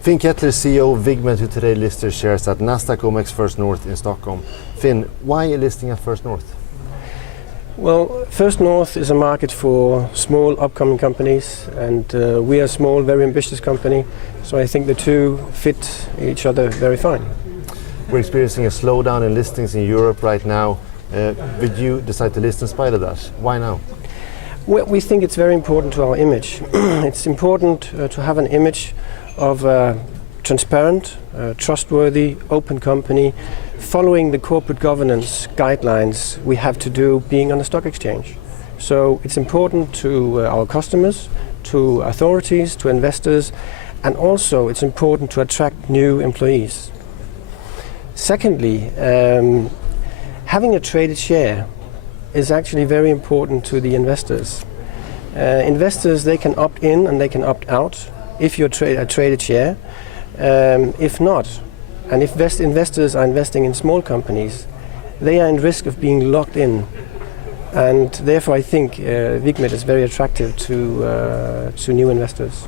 Finn Ketler, CEO of Vigmed, who today lists their shares at NASDAQ OMX First North in Stockholm. Finn, why are you listing at First North? Well, First North is a market for small upcoming companies, and we are a small, very ambitious company, so I think the two fit each other very fine. We're experiencing a slowdown in listings in Europe right now, but you decide to list in spite of that. Why now? Well, we think it's very important to our image. It's important to have an image of a transparent, trustworthy, open company following the corporate governance guidelines we have to do being on the stock exchange. So it's important to our customers, to authorities, to investors, and also it's important to attract new employees. Secondly, having a traded share is actually very important to the investors. Investors, they can opt in and they can opt out if you're a traded share. If not, and if investors are investing in small companies, they are in risk of being locked in. And therefore I think Vigmed is very attractive to new investors.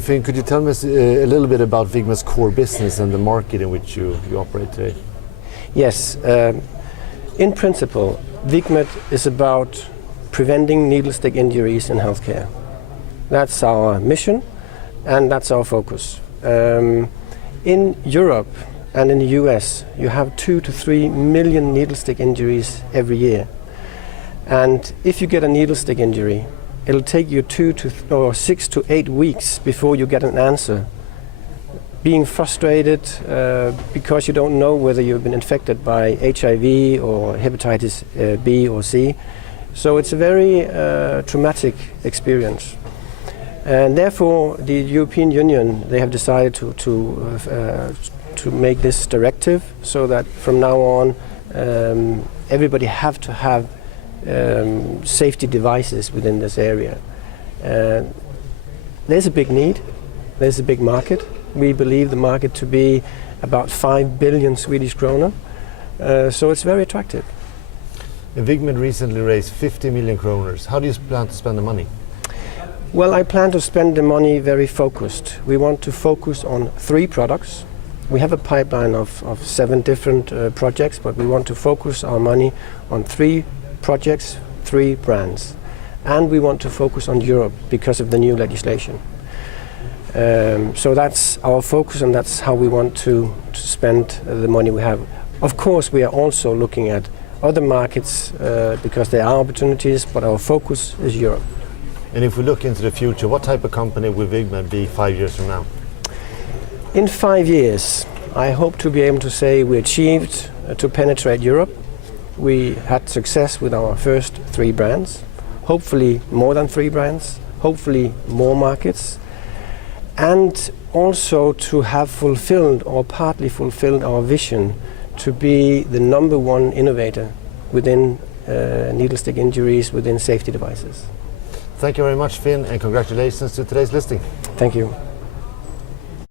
Finn, could you tell me a little bit about Vigmed's core business and the market in which you operate today? Yes, in principle, Vigmed is about preventing needle-stick injuries in healthcare. That's our mission and that's our focus. In Europe and in the US, you have 2 to 3 million needle-stick injuries every year. And if you get a needle-stick injury, it'll take you 6 to 8 weeks before you get an answer. Being frustrated because you don't know whether you've been infected by HIV or hepatitis B or C. So it's a very traumatic experience. And therefore the European Union, they have decided to make this directive so that from now on everybody have to have safety devices within this area. There's a big need, there's a big market. We believe the market to be about 5 billion Swedish krona, so it's very attractive. Vigmed recently raised 50 million kronor. How do you plan to spend the money? Well, I plan to spend the money very focused. We want to focus on 3 products. We have a pipeline of 7 different projects, but we want to focus our money on 3 projects, 3 brands. And we want to focus on Europe because of the new legislation. So that's our focus and that's how we want to spend the money we have. Of course, we are also looking at other markets because there are opportunities, but our focus is Europe. And if we look into the future, what type of company will Vigmed be 5 years from now? In 5 years, I hope to be able to say we achieved to penetrate Europe. We had success with our first 3 brands, hopefully more than 3 brands, hopefully more markets, and also to have fulfilled or partly fulfilled our vision to be the #1 innovator within needle-stick injuries, within safety devices. Thank you very much, Finn, and congratulations to today's listing. Thank you.